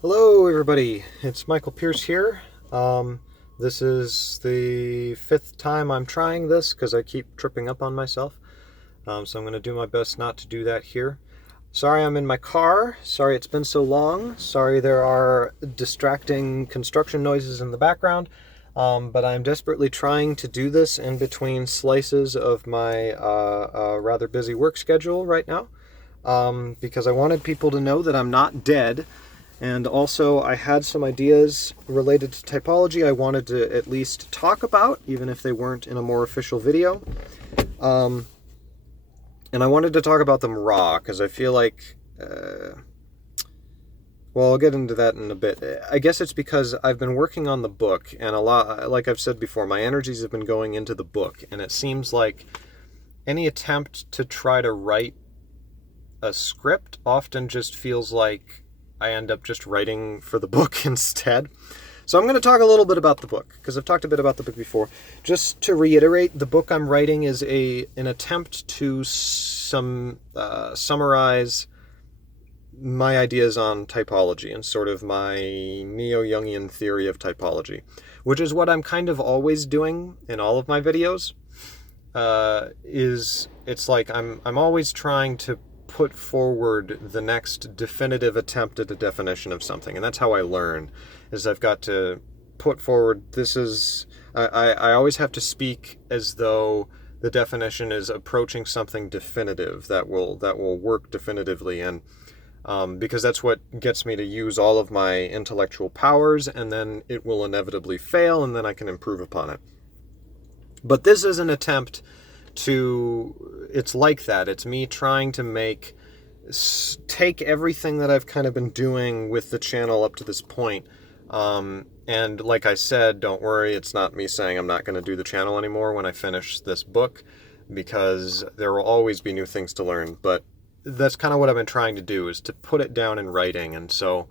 Hello everybody, it's Michael Pierce here. This is the 5th time I'm trying this because I keep tripping up on myself. So I'm going to do my best not to do that here. Sorry I'm in my car, sorry it's been so long, sorry there are distracting construction noises in the background, but I'm desperately trying to do this in between slices of my rather busy work schedule right now, because I wanted people to know that I'm not dead. And also, I had some ideas related to typology I wanted to at least talk about, even if they weren't in a more official video. And I wanted to talk about them raw, because I feel like, well, I'll get into that in a bit. I guess it's because I've been working on the book, and a lot, like I've said before, my energies have been going into the book, and it seems like any attempt to try to write a script often just feels like I end up just writing for the book instead. So I'm going to talk a little bit about the book, because I've talked a bit about the book before. Just to reiterate, the book I'm writing is an attempt to summarize my ideas on typology and sort of my neo-Jungian theory of typology, which is what I'm kind of always doing in all of my videos. It's like I'm always trying to put forward the next definitive attempt at a definition of something, and that's how I learn. Is I've got to put forward, I always have to speak as though the definition is approaching something definitive that will work definitively, and because that's what gets me to use all of my intellectual powers, and then it will inevitably fail, and then I can improve upon it. But this is an attempt it's like that. It's me trying to take everything that I've kind of been doing with the channel up to this point. And like I said, don't worry, it's not me saying I'm not going to do the channel anymore when I finish this book, because there will always be new things to learn. But that's kind of what I've been trying to do, is to put it down in writing. And so,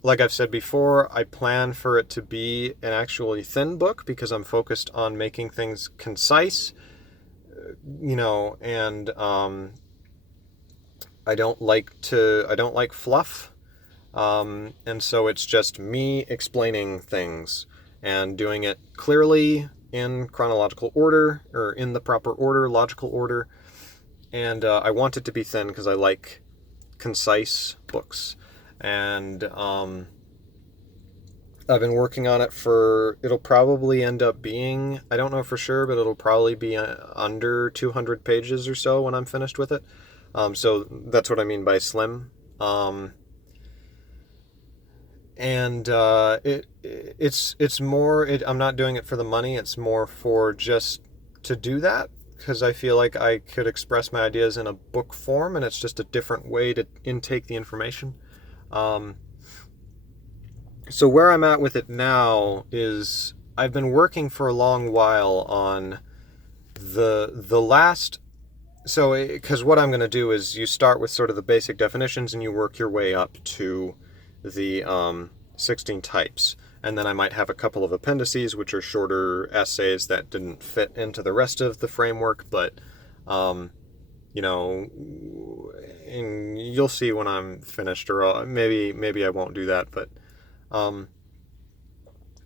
like I've said before, I plan for it to be an actually thin book because I'm focused on making things concise, and I don't like fluff. And so it's just me explaining things and doing it clearly in chronological order, or in the proper order, logical order. And I want it to be thin because I like concise books. And I've been working on it it'll probably end up being, I don't know for sure, but it'll probably be under 200 pages or so when I'm finished with it. So that's what I mean by slim. It's more, I'm not doing it for the money. It's more for just to do that, because I feel like I could express my ideas in a book form, and it's just a different way to intake the information. So where I'm at with it now is I've been working for a long while on the last. So, because what I'm going to do is you start with sort of the basic definitions and you work your way up to the 16 types. And then I might have a couple of appendices, which are shorter essays that didn't fit into the rest of the framework, but, and you'll see when I'm finished, or maybe I won't do that, but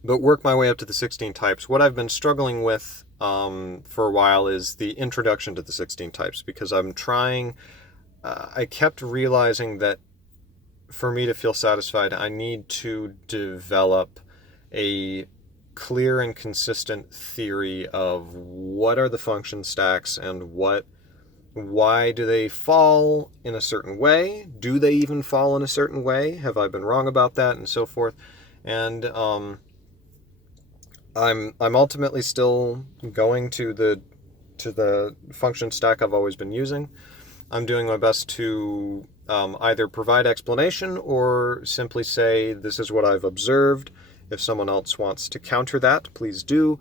work my way up to the 16 types. What I've been struggling with for a while is the introduction to the 16 types, because I kept realizing that for me to feel satisfied, I need to develop a clear and consistent theory of what are the function stacks and why do they fall in a certain way? Do they even fall in a certain way? Have I been wrong about that? And so forth. And I'm ultimately still going to the function stack I've always been using. I'm doing my best to either provide explanation or simply say this is what I've observed. If someone else wants to counter that, please do.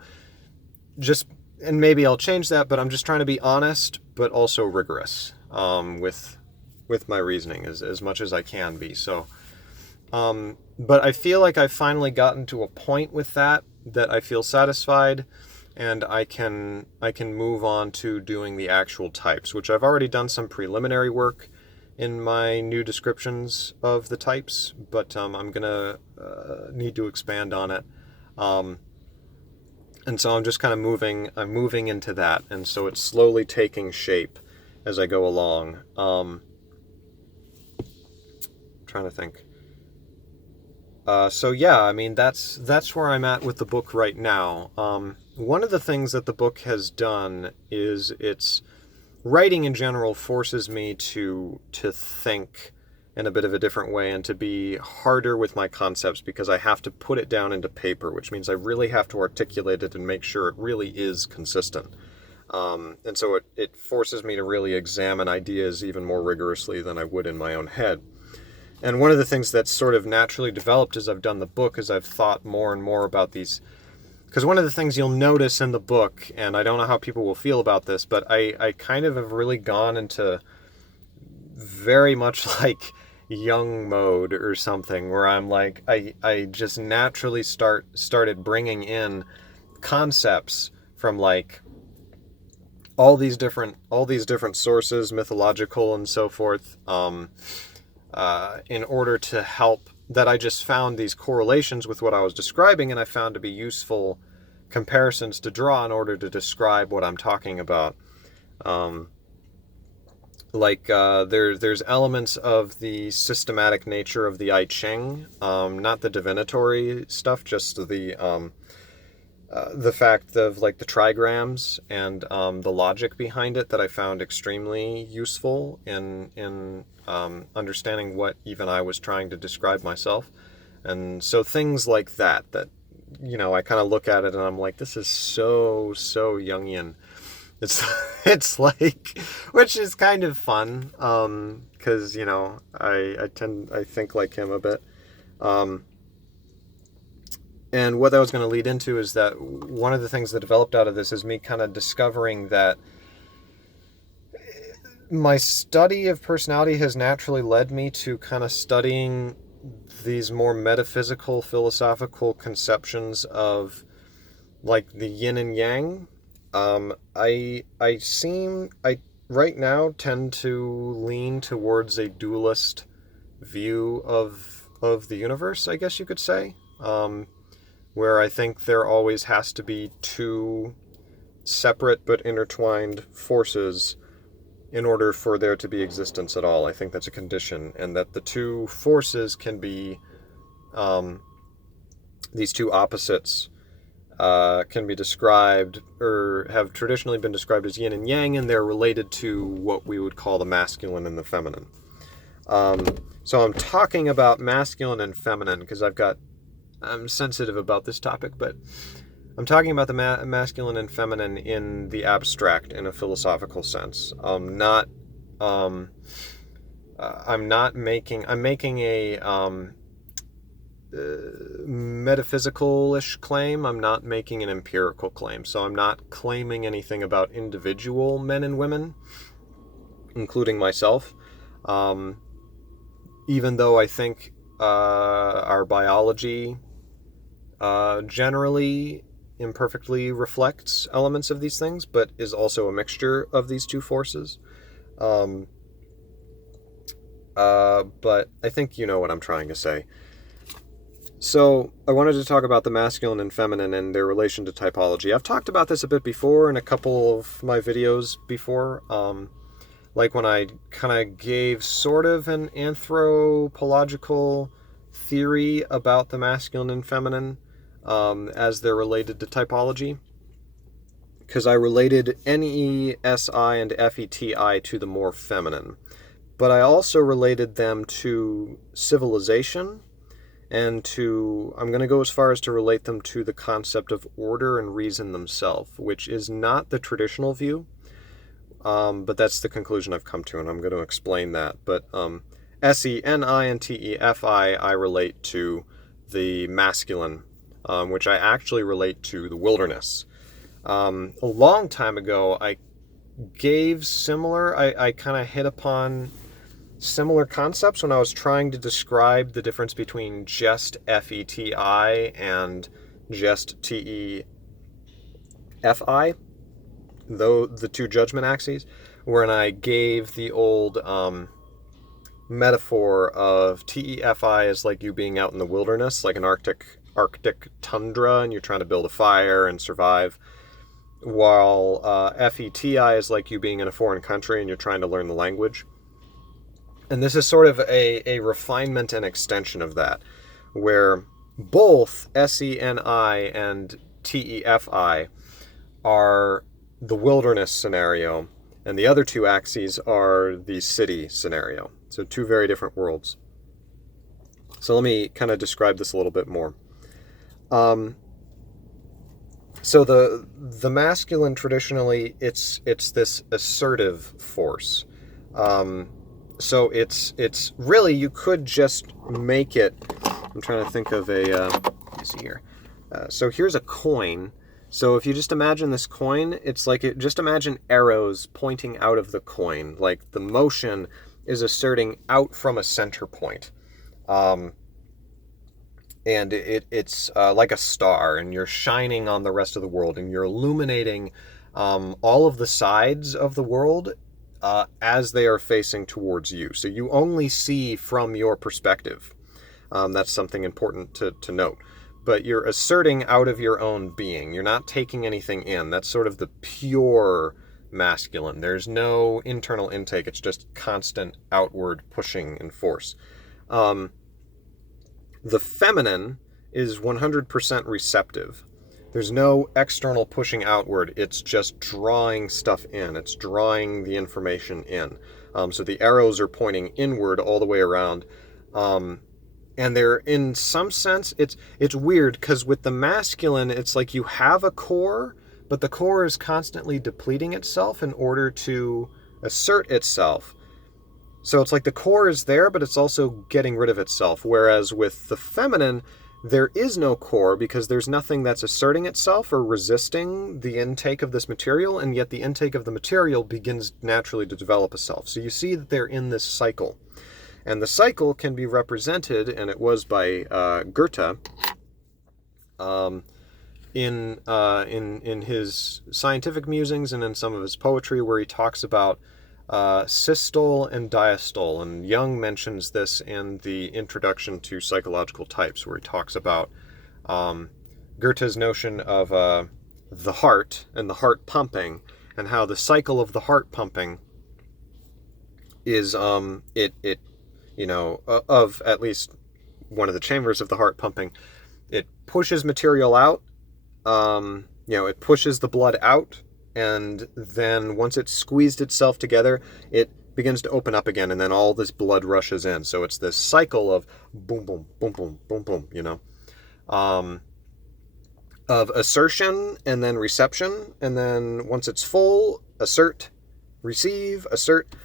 And maybe I'll change that, but I'm just trying to be honest, but also rigorous with my reasoning as much as I can be. So, but I feel like I've finally gotten to a point with that I feel satisfied, and I can move on to doing the actual types, which I've already done some preliminary work in my new descriptions of the types, but I'm gonna need to expand on it. And so I'm just kind of moving into that, and so it's slowly taking shape as I go along. Trying to think. So yeah, I mean that's where I'm at with the book right now. One of the things that the book has done is its writing in general forces me to think in a bit of a different way and to be harder with my concepts, because I have to put it down into paper, which means I really have to articulate it and make sure it really is consistent. And so it forces me to really examine ideas even more rigorously than I would in my own head. And one of the things that's sort of naturally developed as I've done the book is I've thought more and more about these. Because one of the things you'll notice in the book, and I don't know how people will feel about this, but I kind of have really gone into very much like young mode or something, where I'm like, I just naturally started bringing in concepts from like all these different sources, mythological and so forth, in order to help, that I just found these correlations with what I was describing, and I found to be useful comparisons to draw in order to describe what I'm talking about. There's elements of the systematic nature of the I Ching, not the divinatory stuff, just the fact of like the trigrams and the logic behind it that I found extremely useful in understanding what even I was trying to describe myself. And so things like that, I kind of look at it and I'm like, this is so Jungian. It's like, which is kind of fun, because, I think like him a bit. And what that was going to lead into is that one of the things that developed out of this is me kind of discovering that my study of personality has naturally led me to kind of studying these more metaphysical, philosophical conceptions of like the yin and yang. I right now tend to lean towards a dualist view of the universe, I guess you could say, where I think there always has to be two separate but intertwined forces in order for there to be existence at all. I think that's a condition, and that the two forces can be, these two opposites can be described, or have traditionally been described, as yin and yang, and they're related to what we would call the masculine and the feminine. So I'm talking about masculine and feminine because I'm sensitive about this topic, but I'm talking about the masculine and feminine in the abstract, in a philosophical sense. I'm making a metaphysical-ish claim. I'm not making an empirical claim. So I'm not claiming anything about individual men and women, including myself. Even though I think our biology generally imperfectly reflects elements of these things, but is also a mixture of these two forces. But I think you know what I'm trying to say. So I wanted to talk about the masculine and feminine and their relation to typology. I've talked about this a bit before in a couple of my videos before, like when I kind of gave sort of an anthropological theory about the masculine and feminine as they're related to typology, because I related NESI and FETI to the more feminine, but I also related them to civilization, and I'm going to go as far as to relate them to the concept of order and reason themselves, which is not the traditional view, but that's the conclusion I've come to, and I'm going to explain that. But SENI and TEFI I relate to the masculine, which I actually relate to the wilderness. A long time ago, I kind of hit upon similar concepts when I was trying to describe the difference between just FETI and just TEFI, though the two judgment axes, when I gave the old metaphor of TEFI is like you being out in the wilderness, like an Arctic tundra, and you're trying to build a fire and survive, while FETI is like you being in a foreign country and you're trying to learn the language. And this is sort of a refinement and extension of that, where both SENI and TEFI are the wilderness scenario, and the other two axes are the city scenario. So two very different worlds. So let me kind of describe this a little bit more. So the masculine, traditionally, it's this assertive force. So it's really, you could just make it. I'm trying to think of a. Let me see here. So here's a coin. So if you just imagine this coin, it's like just imagine arrows pointing out of the coin. Like the motion is asserting out from a center point. And it's like a star, and you're shining on the rest of the world, and you're illuminating all of the sides of the world as they are facing towards you. So you only see from your perspective. That's something important to note. But you're asserting out of your own being. You're not taking anything in. That's sort of the pure masculine. There's no internal intake. It's just constant outward pushing and force. The feminine is 100% receptive. There's no external pushing outward. It's just drawing stuff in. It's drawing the information in. So the arrows are pointing inward all the way around. And they're, in some sense, it's weird, because with the masculine, it's like you have a core, but the core is constantly depleting itself in order to assert itself. So it's like the core is there, but it's also getting rid of itself. Whereas with the feminine, there is no core, because there's nothing that's asserting itself or resisting the intake of this material, and yet the intake of the material begins naturally to develop itself. So you see that they're in this cycle. And the cycle can be represented, and it was by Goethe, in his scientific musings and in some of his poetry, where he talks about systole and diastole. And Jung mentions this in the Introduction to Psychological Types, where he talks about Goethe's notion of the heart and the heart pumping, and how the cycle of the heart pumping is of at least one of the chambers of the heart pumping, it pushes material out, it pushes the blood out, and then once it's squeezed itself together, it begins to open up again, and then all this blood rushes in. So it's this cycle of boom, boom, boom, boom, boom, boom, of assertion and then reception, and then once it's full, assert, receive, assert.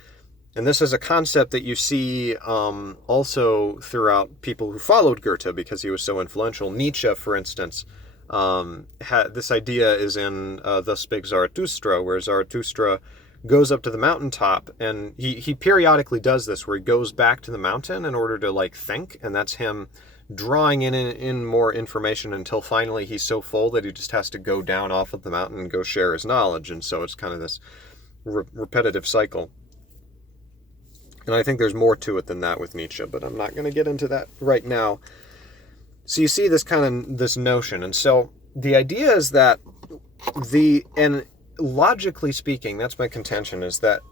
And this is a concept that you see also throughout people who followed Goethe, because he was so influential. Nietzsche, for instance, this idea is in Thus Spake Zarathustra, where Zarathustra goes up to the mountaintop, and he periodically does this, where he goes back to the mountain in order to think, and that's him drawing in more information until finally he's so full that he just has to go down off of the mountain and go share his knowledge. And so it's kind of this repetitive cycle. And I think there's more to it than that with Nietzsche, but I'm not going to get into that right now. So you see this notion. And so the idea is that and logically speaking, that's my contention, is that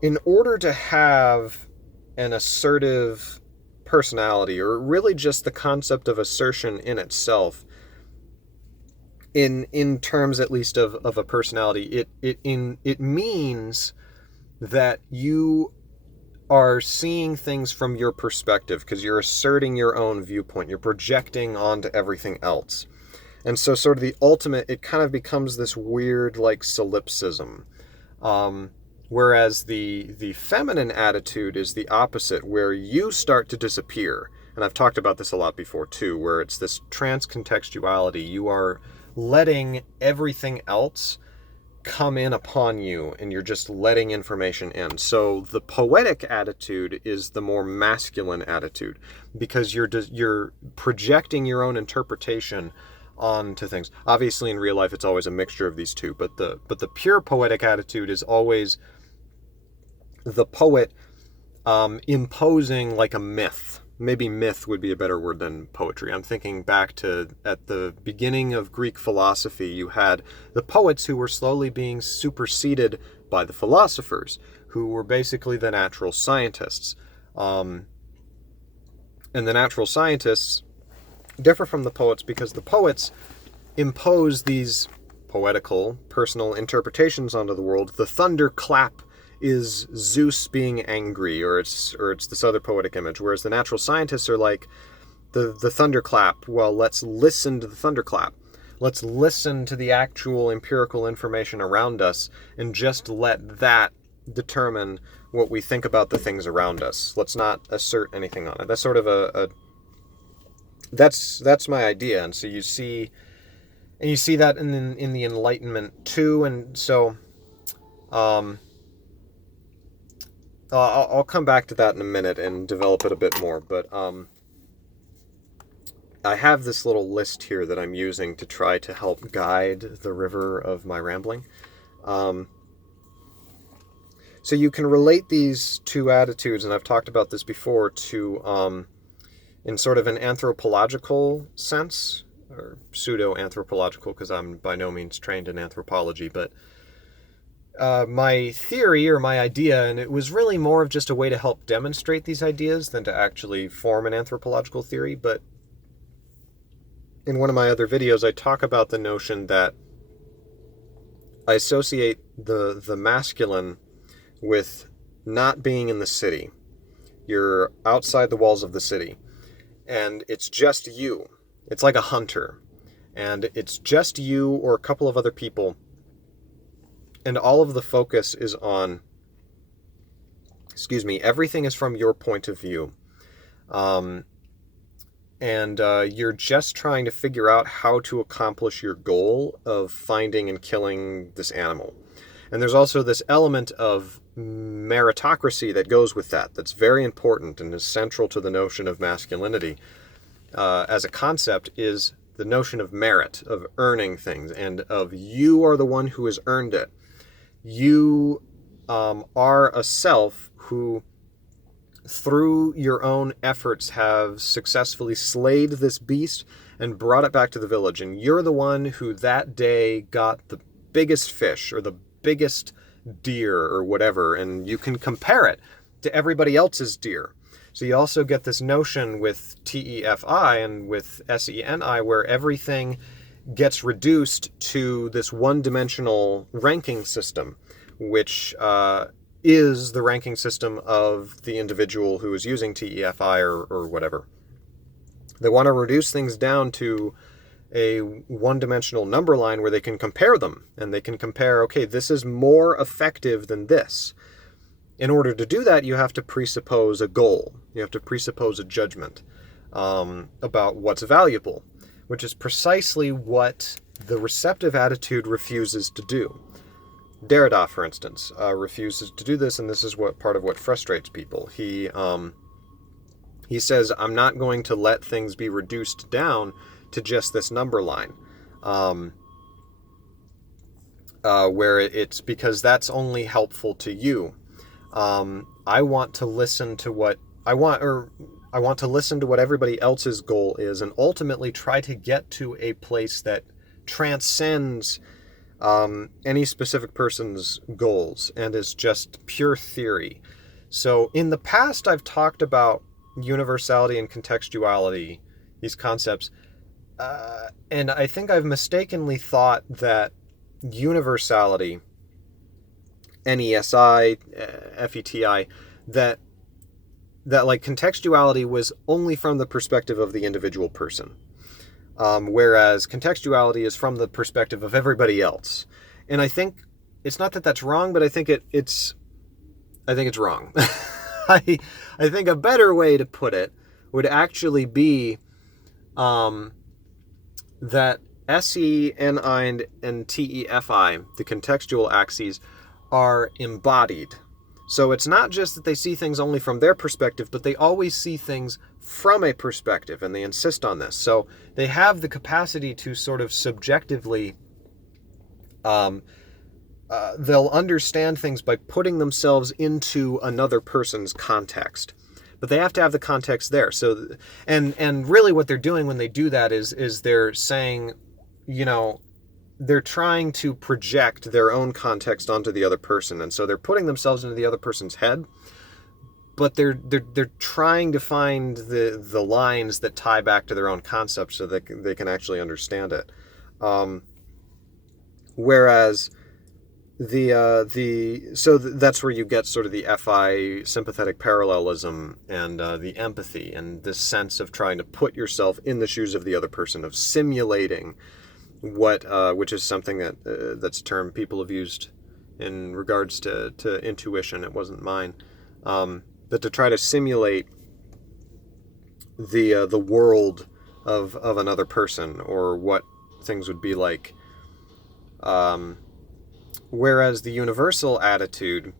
in order to have an assertive personality, or really just the concept of assertion in itself, in terms at least of a personality, it means that you are seeing things from your perspective, because you're asserting your own viewpoint. You're projecting onto everything else. And so sort of the ultimate, it kind of becomes this weird solipsism. Whereas the feminine attitude is the opposite, where you start to disappear. And I've talked about this a lot before too, where it's this transcontextuality. You are letting everything else come in upon you, and you're just letting information in. So the poetic attitude is the more masculine attitude, because you're projecting your own interpretation onto things. Obviously in real life it's always a mixture of these two, but the pure poetic attitude is always the poet imposing like a myth. Maybe myth would be a better word than poetry. I'm thinking back to at the beginning of Greek philosophy, you had the poets who were slowly being superseded by the philosophers, who were basically the natural scientists. And the natural scientists differ from the poets because the poets impose these poetical, personal interpretations onto the world. The thunderclap is Zeus being angry, or it's this other poetic image, whereas the natural scientists are like the thunderclap. Well, let's listen to the thunderclap. Let's listen to the actual empirical information around us and just let that determine what we think about the things around us. Let's not assert anything on it. That's sort of that's my idea. And so you see that in the Enlightenment too. And so I'll come back to that in a minute and develop it a bit more, but I have this little list here that I'm using to try to help guide the river of my rambling. So you can relate these two attitudes, and I've talked about this before, to in sort of an anthropological sense, or pseudo-anthropological, because I'm by no means trained in anthropology, but my theory or my idea, and it was really more of just a way to help demonstrate these ideas than to actually form an anthropological theory, but in one of my other videos I talk about the notion that I associate the masculine with not being in the city. You're outside the walls of the city, and it's just you. It's like a hunter, and it's just you or a couple of other people, and all of the focus is on, everything is from your point of view. And you're just trying to figure out how to accomplish your goal of finding and killing this animal. And there's also this element of meritocracy that goes with that, that's very important and is central to the notion of masculinity as a concept, is the notion of merit, of earning things, and of you are the one who has earned it. You are a self who, through your own efforts, have successfully slayed this beast and brought it back to the village. And you're the one who that day got the biggest fish or the biggest deer or whatever, and you can compare it to everybody else's deer. So you also get this notion with TEFI and with SENI where everything gets reduced to this one-dimensional ranking system, which is the ranking system of the individual who is using TEFI or whatever. They want to reduce things down to a one-dimensional number line where they can compare them, and they can compare, okay, this is more effective than this. In order to do that, you have to presuppose a goal. You have to presuppose a judgment about what's valuable, which is precisely what the receptive attitude refuses to do. Derrida, for instance, refuses to do this, and this is part of what frustrates people. He says, I'm not going to let things be reduced down to just this number line, where it's because that's only helpful to you. I want to listen to what I want to listen to what everybody else's goal is, and ultimately try to get to a place that transcends any specific person's goals and is just pure theory. So in the past, I've talked about universality and contextuality, these concepts, and I think I've mistakenly thought that universality, NESI, FETI, that like contextuality was only from the perspective of the individual person. Whereas contextuality is from the perspective of everybody else. And I think it's not that that's wrong, but I think it's wrong. I think a better way to put it would actually be that SE, NI, and TEFI, the contextual axes, are embodied. So it's not just that they see things only from their perspective, but they always see things from a perspective, and they insist on this. So they have the capacity to sort of subjectively they'll understand things by putting themselves into another person's context. But they have to have the context there. So, and really what they're doing when they do that is they're saying, you know, they're trying to project their own context onto the other person. And so they're putting themselves into the other person's head, but they're trying to find the lines that tie back to their own concept so that they can actually understand it. Whereas that's where you get sort of the FI sympathetic parallelism and the empathy and this sense of trying to put yourself in the shoes of the other person, of simulating which is something that's a term people have used in regards to intuition. It wasn't mine, but to try to simulate the world of another person or what things would be like. Whereas the universal attitude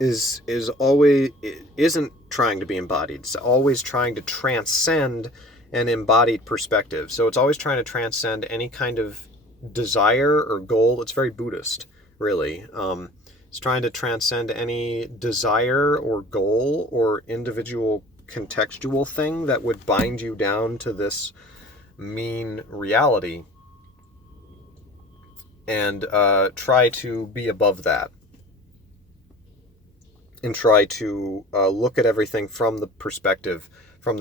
isn't trying to be embodied. It's always trying to transcend an embodied perspective. So it's always trying to transcend any kind of desire or goal. It's very Buddhist, really. It's trying to transcend any desire or goal or individual contextual thing that would bind you down to this mean reality, and try to be above that, and try to look at everything from the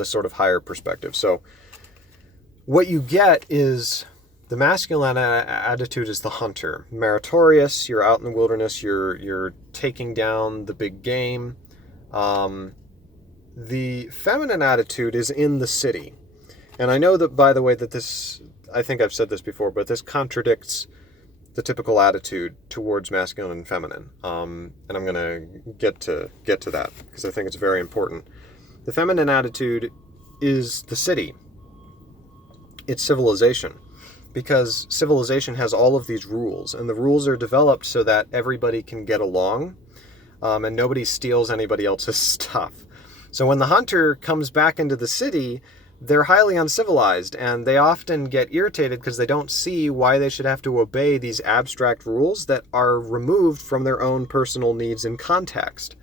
sort of higher perspective. So what you get is the masculine attitude is the hunter, meritorious. You're out in the wilderness. You're taking down the big game. The feminine attitude is in the city, and I know that, by the way, that this, I think I've said this before, but this contradicts the typical attitude towards masculine and feminine. And I'm going to get to that because I think it's very important. The feminine attitude is the city. It's civilization, because civilization has all of these rules, and the rules are developed so that everybody can get along, and nobody steals anybody else's stuff. So when the hunter comes back into the city, they're highly uncivilized, and they often get irritated because they don't see why they should have to obey these abstract rules that are removed from their own personal needs and context.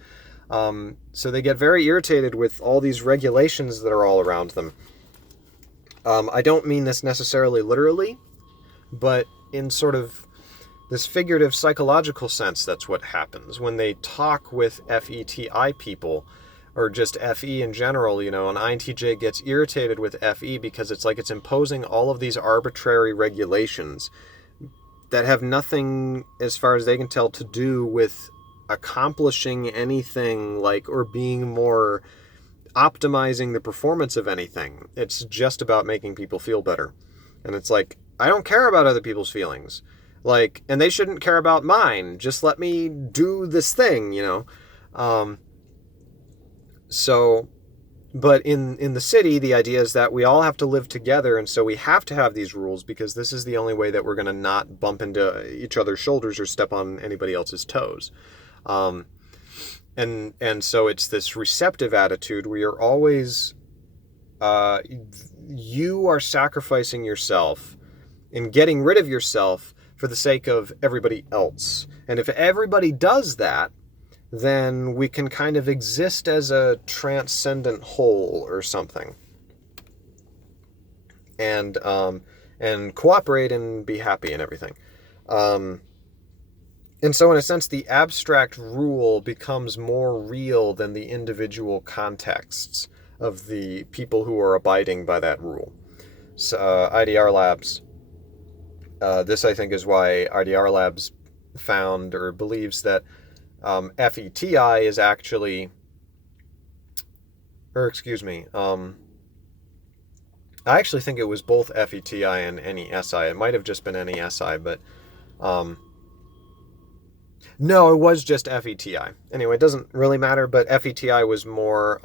So they get very irritated with all these regulations that are all around them. I don't mean this necessarily literally, but in sort of this figurative psychological sense, that's what happens when they talk with FETI people, or just FE in general. You know, an INTJ gets irritated with FE because it's like it's imposing all of these arbitrary regulations that have nothing, as far as they can tell, to do with accomplishing anything, like, or being more optimizing the performance of anything. It's just about making people feel better. And it's like, I don't care about other people's feelings. Like, and they shouldn't care about mine. Just let me do this thing, you know? So, but in the city, the idea is that we all have to live together, and so we have to have these rules because this is the only way that we're going to not bump into each other's shoulders or step on anybody else's toes. And so it's this receptive attitude where you're always, you are sacrificing yourself and getting rid of yourself for the sake of everybody else. And if everybody does that, then we can kind of exist as a transcendent whole or something, and cooperate and be happy and everything. And so in a sense, the abstract rule becomes more real than the individual contexts of the people who are abiding by that rule. So, IDR Labs, this I think is why IDR Labs found or believes that FETI is actually, or excuse me, I actually think it was both FETI and NESI. It might have just been NESI, but no, it was just FETI. Anyway, it doesn't really matter, but FETI was more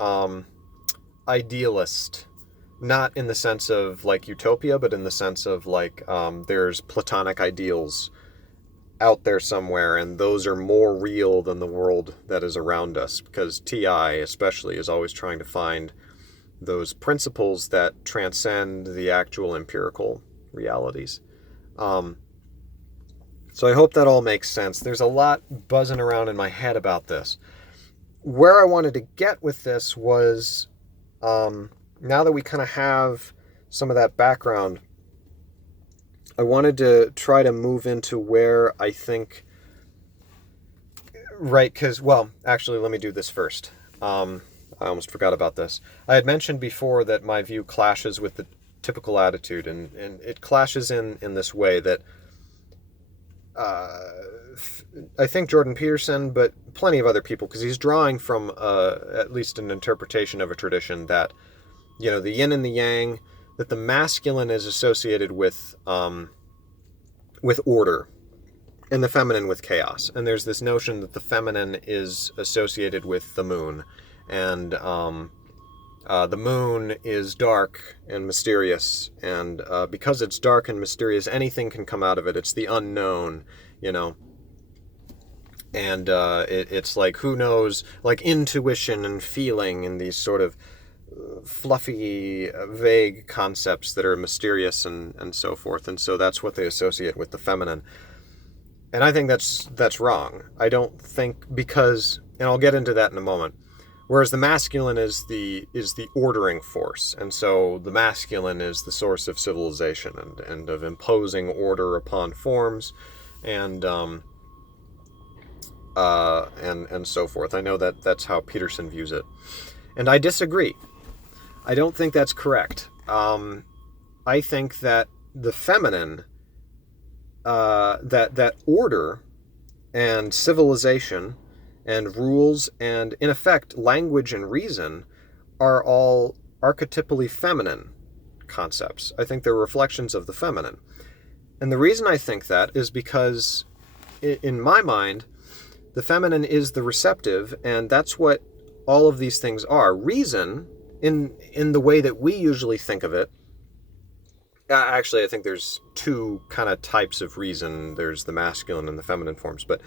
idealist, not in the sense of like utopia, but in the sense of like there's platonic ideals out there somewhere, and those are more real than the world that is around us, because TI especially is always trying to find those principles that transcend the actual empirical realities. So I hope that all makes sense. There's a lot buzzing around in my head about this. Where I wanted to get with this was, now that we kind of have some of that background, I wanted to try to move into where I think, right, because, well, actually, let me do this first. I almost forgot about this. I had mentioned before that my view clashes with the typical attitude, and it clashes in this way that I think Jordan Peterson, but plenty of other people, because he's drawing from at least an interpretation of a tradition that, the yin and the yang, that the masculine is associated with order, and the feminine with chaos. And there's this notion that the feminine is associated with the moon, and the moon is dark and mysterious, and because it's dark and mysterious, anything can come out of it. It's the unknown, and it's like, who knows, like intuition and feeling and these sort of fluffy, vague concepts that are mysterious and so forth. And so that's what they associate with the feminine. And I think that's wrong. I don't think, because, and I'll get into that in a moment, whereas the masculine is the ordering force. And so the masculine is the source of civilization and of imposing order upon forms and so forth. I know that's how Peterson views it. And I disagree. I don't think that's correct. I think that the feminine, that order and civilization and rules and, in effect, language and reason are all archetypally feminine concepts. I think they're reflections of the feminine. And the reason I think that is because, in my mind, the feminine is the receptive, and that's what all of these things are. Reason, in the way that we usually think of it, actually, I think there's two kind of types of reason. There's the masculine and the feminine forms, but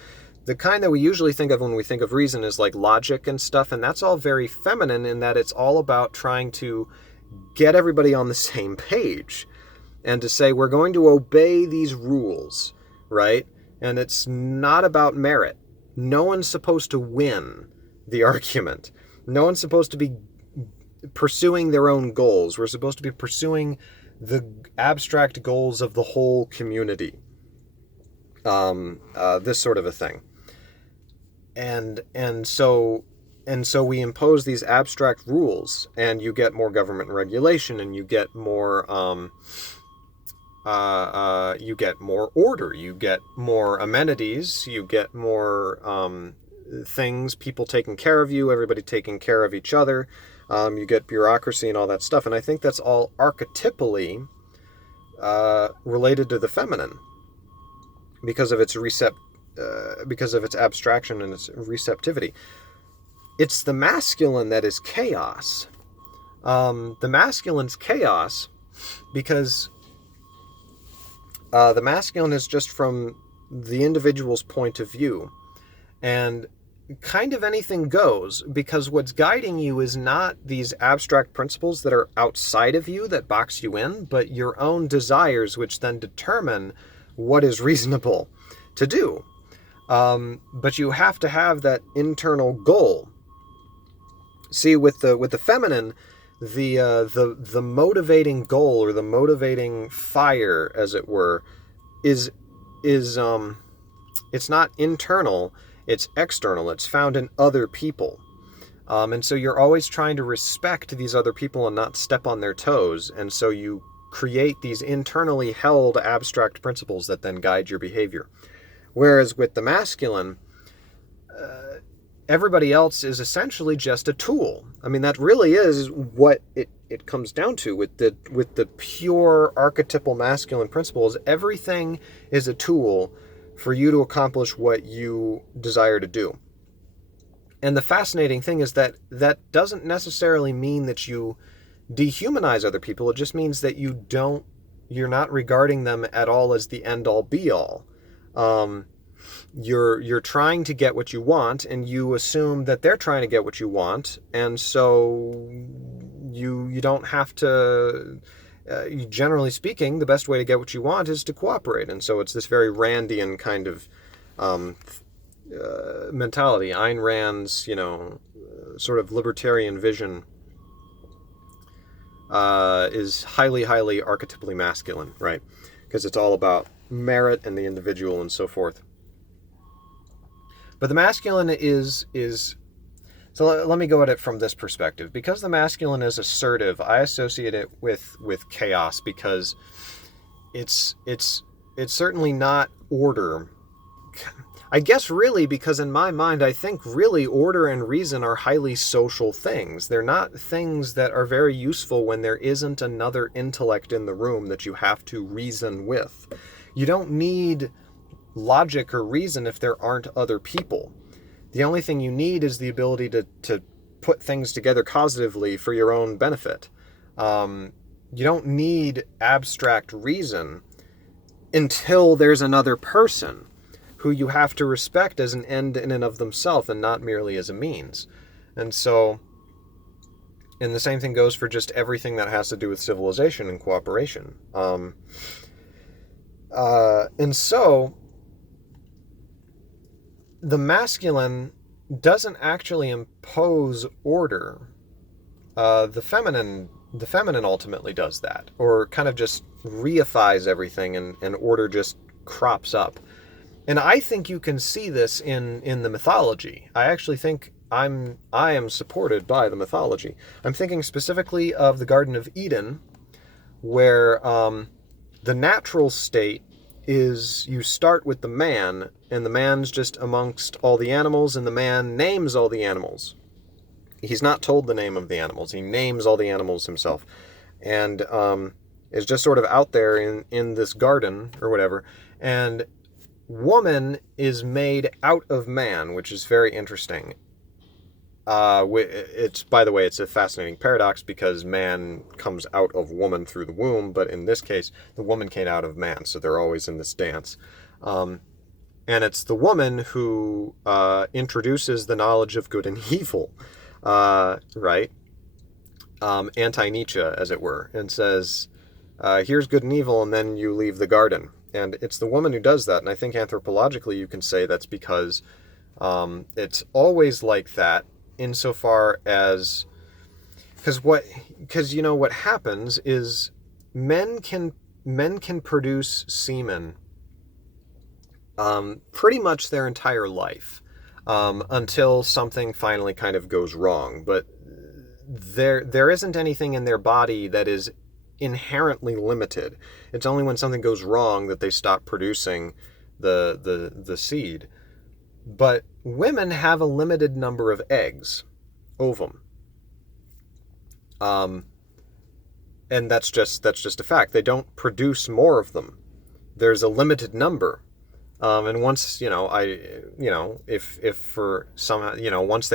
the kind that we usually think of when we think of reason is like logic and stuff, and that's all very feminine in that it's all about trying to get everybody on the same page and to say, we're going to obey these rules, right? And it's not about merit. No one's supposed to win the argument. No one's supposed to be pursuing their own goals. We're supposed to be pursuing the abstract goals of the whole community. This sort of a thing. And so we impose these abstract rules, and you get more government regulation, and you get more order, you get more amenities, you get more things, people taking care of you, everybody taking care of each other. You get bureaucracy and all that stuff, and I think that's all archetypally related to the feminine because of its abstraction and its receptivity. It's the masculine that is chaos. The masculine's chaos because the masculine is just from the individual's point of view, and kind of anything goes, because what's guiding you is not these abstract principles that are outside of you that box you in, but your own desires, which then determine what is reasonable to do. But you have to have that internal goal. See, with the feminine, the motivating goal, or the motivating fire, as it were, is it's not internal. It's external. It's found in other people. And so you're always trying to respect these other people and not step on their toes. And so you create these internally held abstract principles that then guide your behavior. Whereas with the masculine, everybody else is essentially just a tool. I mean, that really is what it comes down to with the pure archetypal masculine principles. Everything is a tool for you to accomplish what you desire to do. And the fascinating thing is that doesn't necessarily mean that you dehumanize other people. It just means that you're not regarding them at all as the end all be all. You're trying to get what you want, and you assume that they're trying to get what you want, and so you don't have to generally speaking, the best way to get what you want is to cooperate. And so it's this very Randian kind of mentality. Ayn Rand's, sort of libertarian vision is highly, highly archetypally masculine, right? Because it's all about merit and the individual and so forth. But the masculine is so let me go at it from this perspective. Because the masculine is assertive, I associate it with chaos, because it's certainly not order. I guess really because in my mind, I think really order and reason are highly social things. They're not things that are very useful when there isn't another intellect in the room that you have to reason with. You don't need logic or reason if there aren't other people. The only thing you need is the ability to put things together causatively for your own benefit. You don't need abstract reason until there's another person who you have to respect as an end in and of themselves and not merely as a means. And so, and the same thing goes for just everything that has to do with civilization and cooperation. And so, the masculine doesn't actually impose order. The feminine ultimately does that, or kind of just reifies everything, and order just crops up. And I think you can see this in the mythology. I actually think I am supported by the mythology. I'm thinking specifically of the Garden of Eden, where the natural state is you start with the man, and the man's just amongst all the animals, and the man names all the animals. He's not told the name of the animals. He names all the animals himself, and is just sort of out there in this garden or whatever. And woman is made out of man, which is very interesting. It's, by the way, it's a fascinating paradox, because man comes out of woman through the womb, but in this case, the woman came out of man, so they're always in this dance. And it's the woman who introduces the knowledge of good and evil, right? Anti-Nietzsche, as it were, and says, here's good and evil, and then you leave the garden. And it's the woman who does that, and I think anthropologically you can say that's because it's always like that, insofar as, because what happens is men can produce semen pretty much their entire life, until something finally kind of goes wrong. But there isn't anything in their body that is inherently limited. It's only when something goes wrong that they stop producing the seed. But women have a limited number of eggs, ovum. And that's just a fact. They don't produce more of them. There's a limited number. And once, if for some, once they